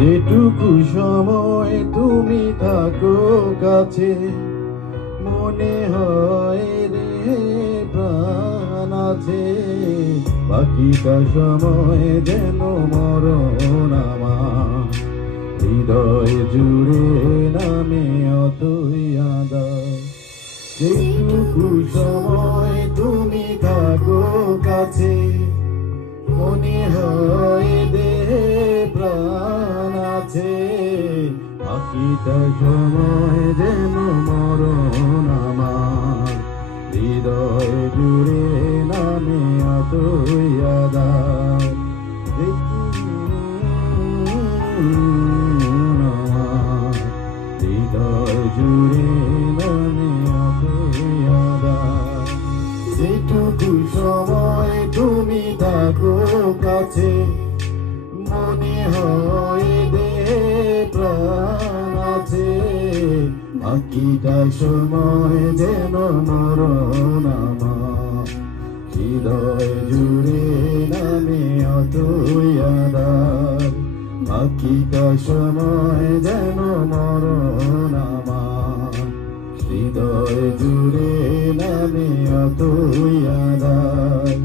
যেটুকু সময় তুমি থাকো কাছে, মনে হয় রে প্রাণ আছে। বাকিটা সময় যেন মরণ আমার, হৃদয় জুড়ে নামে অতই আদার। যেটুকু সময় তুমি থাকো কাছে, মনে হয় দেহে প্রাণ আছে। বাকিটা সময় যেন মরণ আমার, হৃদয় জুড়ে নামে অতই আদার। হৃদয় জুড়ে নামে অতই আদার। যেটুকু সময় তুমি থাকো কাছে, মনে হয় দেহে প্রাণ আছে। বাকিটা সময় যেন মরণ আমার, হৃদয় জুড়ে নামে অতই আদার। বাকিটা সময় যেন মরণ আমার, হৃদয় জুড়ে নামে অতই আদার।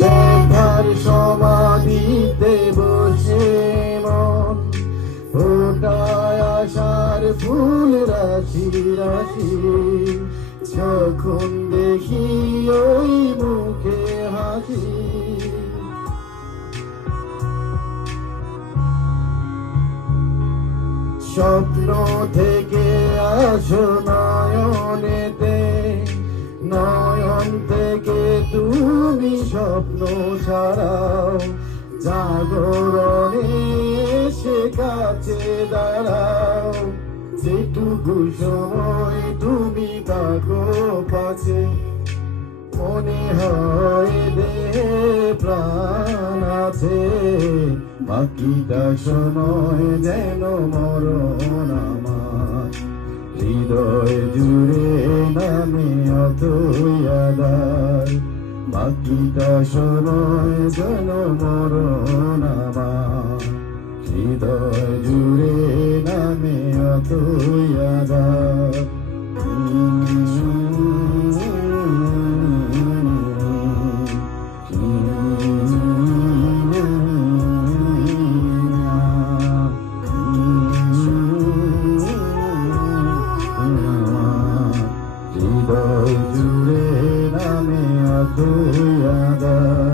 ব্যথার সমাধিতে বসে মন ফোটায় আশার ফুল রাশি রাশি। যখন দেখি ওই মুখে হাসি, স্বপ্ন থেকে আসো নয়নেতে, নয়ন থেকে তুমি স্বপ্ন ছাড়াও। জাগরণে সে কাছে দাঁড়াও। যেটুকু সময় তুমি থাকো কাছে, মনে হয় দেহে প্রাণ আছে। বাকিটা সময় যেন মরণ আমার, হৃদয় জুড়ে নামে অতই আদার। বাকিটা সময় যেন মরণ আমার, হৃদয় জুড়ে নামে অতই আদার। হৃদয় জুড়ে নামে অতই আদার।